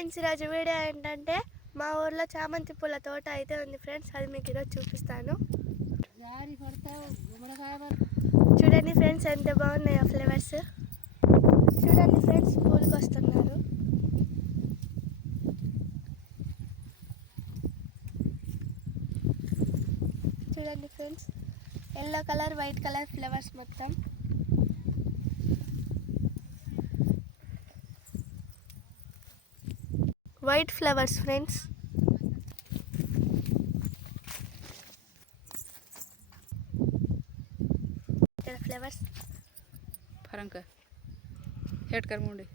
Friends ఈరోజు video ఏంటంటే మా ఊర్లో చామంతి పూల తోట అయితే ఉంది ఫ్రెండ్స్. అది మీకు ఈరోజు చూపిస్తాను. చూడండి ఫ్రెండ్స్ ఎంత బాగున్నాయో ఫ్లవర్స్. చూడండి ఫ్రెండ్స్ పూలకు వస్తున్నారు. చూడండి friends yellow colour white colour flowers మొత్తం. White flowers friends. ఫ్లవర్స్ फरंक हेड कर मुंडे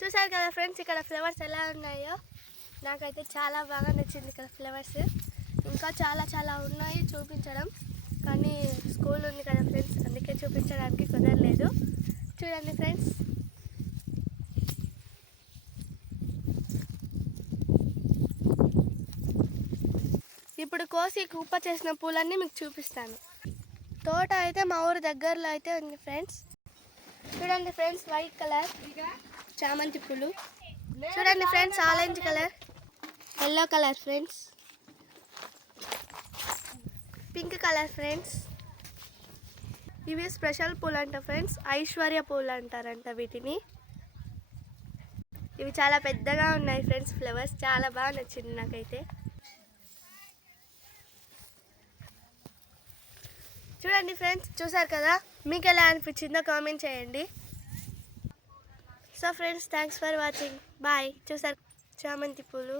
చూసారు కదా ఫ్రెండ్స్ ఇక్కడ ఫ్లవర్స్ ఎలా ఉన్నాయో. నాకైతే చాలా బాగా నచ్చింది ఇక్కడ ఫ్లవర్స్. ఇంకా చాలా ఉన్నాయి చూపించడం, కానీ స్కూల్ ఉంది కదా ఫ్రెండ్స్, అందుకే చూపించడానికి కుదరలేదు. చూడండి ఫ్రెండ్స్ ఇప్పుడు కోసి కుప్ప చేసిన పూలన్నీ మీకు చూపిస్తాను. తోట అయితే మా ఊరు దగ్గరలో అయితే ఉంది ఫ్రెండ్స్. చూడండి ఫ్రెండ్స్ వైట్ కలర్ చామంతి పూలు. చూడండి friends orange colour, yellow colour friends, pink colour friends. ఇవి స్పెషల్ పూలు అంట ఫ్రెండ్స్, ఐశ్వర్య పూలు అంటారంట వీటిని. ఇవి చాలా పెద్దగా ఉన్నాయి ఫ్రెండ్స్ ఫ్లవర్స్. చాలా బాగా నచ్చింది నాకైతే. చూడండి ఫ్రెండ్స్ చూసారు కదా, మీకు ఎలా అనిపించిందో కామెంట్ చేయండి. So friends thanks for watching, bye. చూసారు చామంతి పూలు.